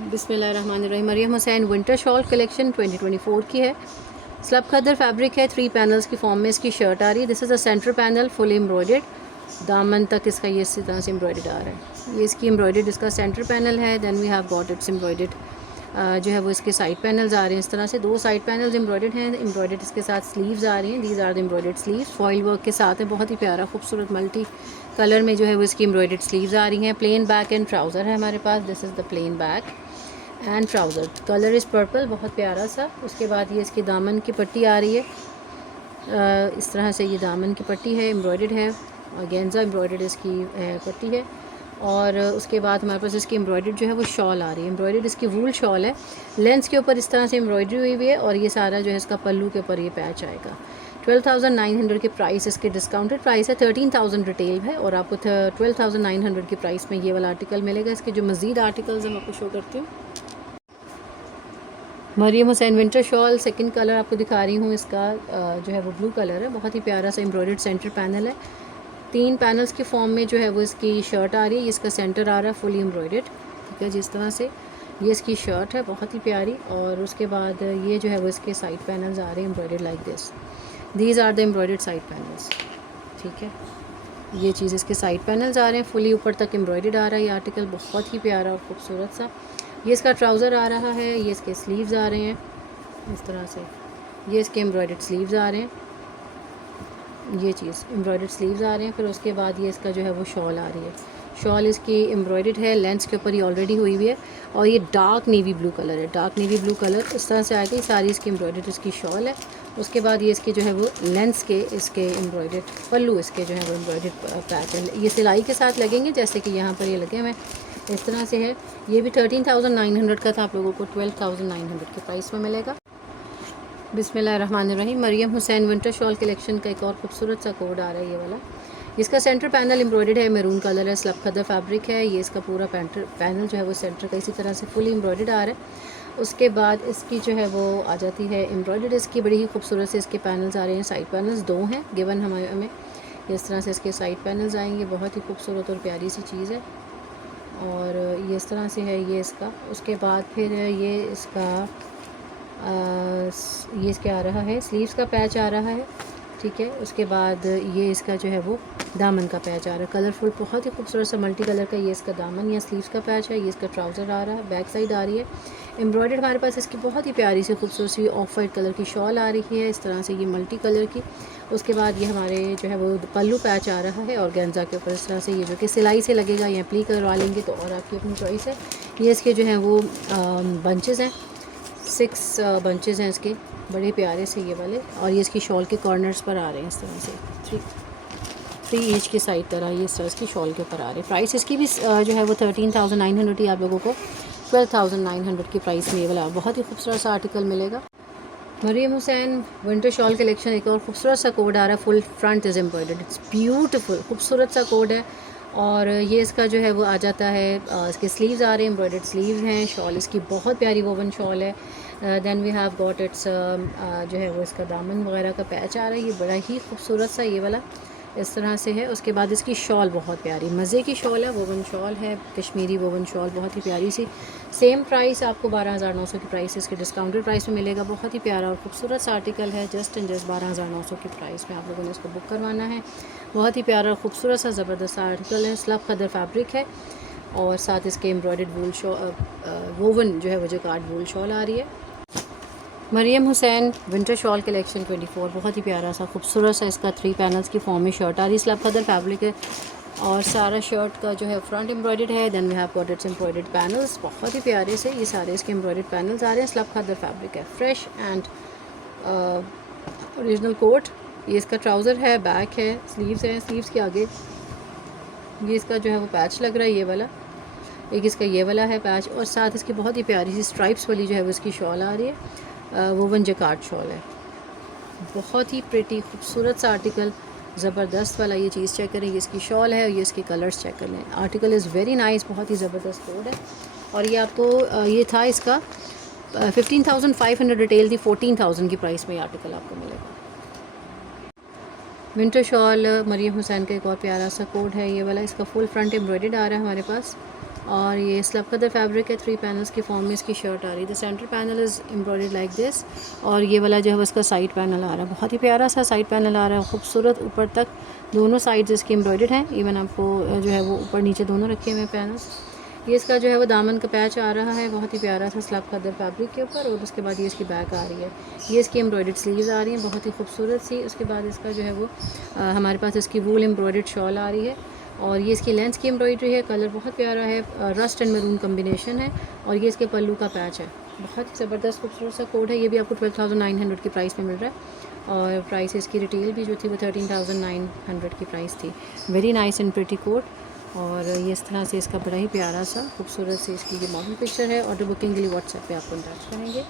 बिस्मिल्लाहिर्रहमानिर्रहीम। Mariam Hussain winter shawl collection 2024 की है। स्लब खद्दर फैब्रिक है, 3 पैनल्स की फॉर्म में इसकी शर्ट आ रही है। This is a centre panel full embroidered, दामन तक इसका ये इसी तरह से एम्ब्रॉयडर्ड आ रहा है। ये इसकी एम्ब्रॉयडर्ड इसका सेंटर पैनल है। Then we have got its embroidered जो है वो इसके साइड पैनल्स आ रहे हैं इस तरह से। 2 साइड पैनल्स एम्ब्रॉयडर्ड हैं। एम्ब्रॉयडर्ड इसके साथ स्लीव्स आ रही हैं। These are the embroidered sleeves, foil work के साथ है। बहुत ही प्यारा खूबसूरत मल्टी कलर में जो है वो इसकी एम्ब्रॉयडर्ड स्लीव्स आ रही हैं। प्लेन बैक एंड ट्राउज़र है हमारे पास। This is the plain back and trouser, colour is purple, बहुत प्यारा सा। उसके बाद ये इसकी दामन की पट्टी आ रही है। इस तरह से ये दामन की पट्टी है, एम्ब्रॉयडर्ड है। और गेंजा एम्ब्रॉयडर्ड इसकी पट्टी है। और उसके बाद हमारे पास इसकी एम्ब्रॉयडर्ड जो है वो शॉल आ रही है। एम्ब्रॉयडर्ड इसकी वूल शॉल है। लेंस के ऊपर इस तरह से एम्ब्रॉयडरी हुई हुई है। और ये सारा जो है इसका पल्लू के ऊपर ये पैच आएगा। 12,900 के प्राइस इसके डिस्काउंटेड प्राइस है। 13,000 रिटेल है और आपको 12,900 की प्राइस में ये वाला आर्टिकल मिलेगा। इसके जो मज़ीद आर्टिकल्स हैं मैं आपको शो करती हूँ। Mariam Hussain winter shawl, second colour आपको दिखा रही हूँ। इसका जो है वो ब्लू कलर है। बहुत ही प्यारा सा एम्ब्रॉयडर्ड सेंटर पैनल है। 3 पैनल्स की फॉर्म में जो है वो इसकी शर्ट आ रही है। इसका सेंटर आ रहा है फुली एम्ब्रॉयडर्ड, ठीक है। जिस तरह से ये इसकी शर्ट है बहुत ही प्यारी। और उसके बाद ये जो है वो इसके साइड पैनल्स आ रहे हैं embroidered like this. These are the embroidered side panels, ठीक है। ये चीज़ इसके साइड पैनल्स आ रहे हैं, फुली ऊपर तक एम्ब्रॉयडर्ड आ रहा है। ये आर्टिकल बहुत ही प्यारा और ख़ूबसूरत सा। ये इसका ट्राउज़र आ रहा है। ये इसके स्लीव्स आ रहे हैं इस तरह से। ये इसके एम्ब्रॉयडर्ड स्लीव्स आ रहे हैं। ये चीज़ एम्ब्रॉयडर्ड स्लीव्स आ रहे हैं। फिर उसके बाद ये इसका जो है वो शॉल आ रही है। शॉल इसकी एम्ब्रॉयडर्ड है, लेंस के ऊपर ही ऑलरेडी हुई हुई है। और ये डार्क नेवी ब्लू कलर है। डार्क नेवी ब्लू कलर इस तरह से आएगी। सारी इसकी एम्ब्रॉयडर्ड इसकी शॉल है। उसके बाद ये इसके जो है वो लेंस के इसके एम्ब्रॉयडर्ड पल्लू इसके जो है वो एम्ब्रॉयडर्ड पैच है। ये सिलाई के साथ लगेंगे जैसे कि यहाँ पर ये लगे हुए इस तरह से है। ये भी 13,900 का था, आप लोगों को 12,900 के प्राइस में मिलेगा। बिस्मिल्लाहिर्रहमानिर्रहीम। Mariam Hussain winter shawl collection का एक और खूबसूरत सा कोड आ रहा है ये वाला। इसका सेंटर पैनल एम्ब्रॉयडर्ड है, मैरून कलर है, स्लब खद्दर फैब्रिक है। ये इसका पूरा पैनल जो है वो सेंटर का इसी तरह से फुली एम्ब्रॉयडर्ड आ रहा है। उसके बाद इसकी जो है वो आ जाती है एम्ब्रॉयडर्ड। इसकी बड़ी ही खूबसूरत से इसके पैनल्स आ रहे हैं। साइड पैनल्स 2 हैं गिवन हमें। इस तरह से इसके साइड पैनल्स आएंगे। बहुत ही खूबसूरत और प्यारी सी चीज़ है। और ये इस तरह से है ये इसका। उसके बाद फिर ये इसका ये इसके आ रहा है, स्लीव्स का पैच आ रहा है, ठीक है। उसके बाद ये इसका जो है वो दामन का पैच आ रहा है, कलरफुल बहुत ही खूबसूरत सा मल्टी कलर का। ये इसका दामन या स्लीव्स का पैच है। ये इसका ट्राउज़र आ रहा है, बैक साइड आ रही है एम्ब्रॉयडर्ड। हमारे पास इसकी बहुत ही प्यारी सी खूबसूरत सी ऑफ वाइट कलर की शॉल आ रही है इस तरह से, ये मल्टी कलर की। उसके बाद ये हमारे जो है वो पल्लू पैच आ रहा है और गेंजा के ऊपर इस तरह से, ये जो कि सिलाई से लगेगा या प्ली करवा लेंगे तो और आपकी अपनी चॉइस है। ये इसके जो हैं वो बंचेस हैं, 6 बंचेस हैं इसके, बड़े प्यारे से ये वाले। और ये इसकी शॉल के कॉर्नर्स पर आ रहे हैं इस तरह से, 3 ईच की साइड तरह ये इस तरह इसकी शॉल के ऊपर आ रहे हैं। प्राइस इसकी भी जो है वो 13,900 ही आप लोगों को 12,900 की प्राइस में ये वाला बहुत ही खूबसूरत सा आर्टिकल मिलेगा। Mariam Hussain winter shawl collection, एक और खूबसूरत सा कोड आ रहा है। Full front is embroidered, it's beautiful, खूबसूरत सा कोड है। और ये इसका जो है वो आ जाता है, इसके स्लीव्स आ रहे हैं, एम्ब्रॉयडर्ड स्लीव्स हैं। शॉल इसकी बहुत प्यारी वोवन शॉल है। Then we have got its जो है वो इसका दामन वगैरह का पैच आ रहा है। ये बड़ा ही खूबसूरत सा ये वाला इस तरह से है। उसके बाद इसकी शॉल बहुत प्यारी मज़े की शॉल है, वोवन शॉल है, कश्मीरी वोवन शॉल, बहुत ही प्यारी सी। सेम प्राइस आपको 12,900 की प्राइस इसके डिस्काउंटेड प्राइस में मिलेगा। बहुत ही प्यारा और खूबसूरत सा आर्टिकल है। जस्ट एंड जस्ट 12,900 की प्राइस में आप लोगों ने इसको बुक करवाना है। बहुत ही प्यारा और खूबसूरत सा ज़बरदस्त सा आर्टिकल है। स्लब खद्दर फैब्रिक है और साथ इसके एम्ब्रॉयडर्ड वूल वोवन जो है वो जकार्ड वूल शॉल आ रही है। Mariam Hussain winter shawl collection 24, बहुत ही प्यारा सा खूबसूरत सा इसका 3 पैनल्स की फॉर्म में शर्ट आ रही है। स्लब खद्दर फैब्रिक है और सारा शर्ट का जो है फ्रंट एम्ब्रॉयडर्ड है। Then we have got its embroidered panels, बहुत ही प्यारे से ये सारे इसके एम्ब्रॉयडर्ड पैनल्स आ रहे हैं। स्लब खद्दर फैब्रिक है, फ्रेश एंड ओरिजिनल कोट। ये इसका ट्राउज़र है, बैक है, स्लीव्स हैं। स्लीव्स के आगे ये इसका जो है वो पैच लग रहा है, ये वाला एक इसका ये वाला है पैच। और साथ इसकी बहुत ही प्यारी सी स्ट्राइप्स वाली जो है वो इसकी शॉल आ रही है, वोवन जकार्ड शॉल है। बहुत ही प्रिटी खूबसूरत सा आर्टिकल, ज़बरदस्त वाला। ये चीज़ चेक करें, ये इसकी शॉल है और ये इसके कलर्स चेक कर लें। आर्टिकल इज़ वेरी नाइस, बहुत ही ज़बरदस्त कोड है। और ये आपको ये था इसका 15,500 रिटेल थी, 14,000 की प्राइस में ये आर्टिकल आपको मिलेगा। विंटर शॉल मरियम हुसैन का एक और प्यारा सा कोड है ये वाला। इसका फुल फ्रंट एम्ब्रॉयडर्ड आ रहा है हमारे पास और ये स्लब कदर फैब्रिक है, 3 पैनल्स की फॉर्म में इसकी शर्ट आ रही है। The centre panel is embroidered like this, और ये वाला जो है उसका साइड पैनल आ रहा है, बहुत ही प्यारा सा साइड पैनल आ रहा है, खूबसूरत। ऊपर तक दोनों साइड्स इसकी एम्ब्रॉयडर्ड हैं, इवन आपको जो है वो ऊपर नीचे दोनों रखे हुए हैं पैनल्स। ये इसका जो है वो दामन का पैच आ रहा है, बहुत ही प्यारा सा स्लब कदर फैब्रिक के ऊपर, और उसके बाद ये इसकी बैक आ रही है, ये इसकी एम्ब्रॉयडर्ड स्लीव्स आ रही हैं, बहुत ही खूबसूरत सी। उसके बाद इसका जो है वो हमारे पास इसकी वूल एम्ब्रॉयडर्ड शॉल आ रही है, और ये इसकी लेंस की एम्ब्रॉयडरी है, कलर बहुत प्यारा है, रस्ट एंड मरून कम्बिनेशन है, और ये इसके पल्लू का पैच है, बहुत ही ज़बरदस्त खूबसूरत सा कोड है। ये भी आपको 12,900 की प्राइस में मिल रहा है, और प्राइस इसकी रिटेल भी जो थी वो 13,900 की प्राइस थी। Very nice and pretty code, और ये इस तरह से इसका बड़ा ही प्यारा सा खूबसूरत से इसकी ये मॉडल पिक्चर है। ऑर्डर बुकिंग के लिए व्हाट्सएप पे आप कॉन्टैक्ट करेंगे।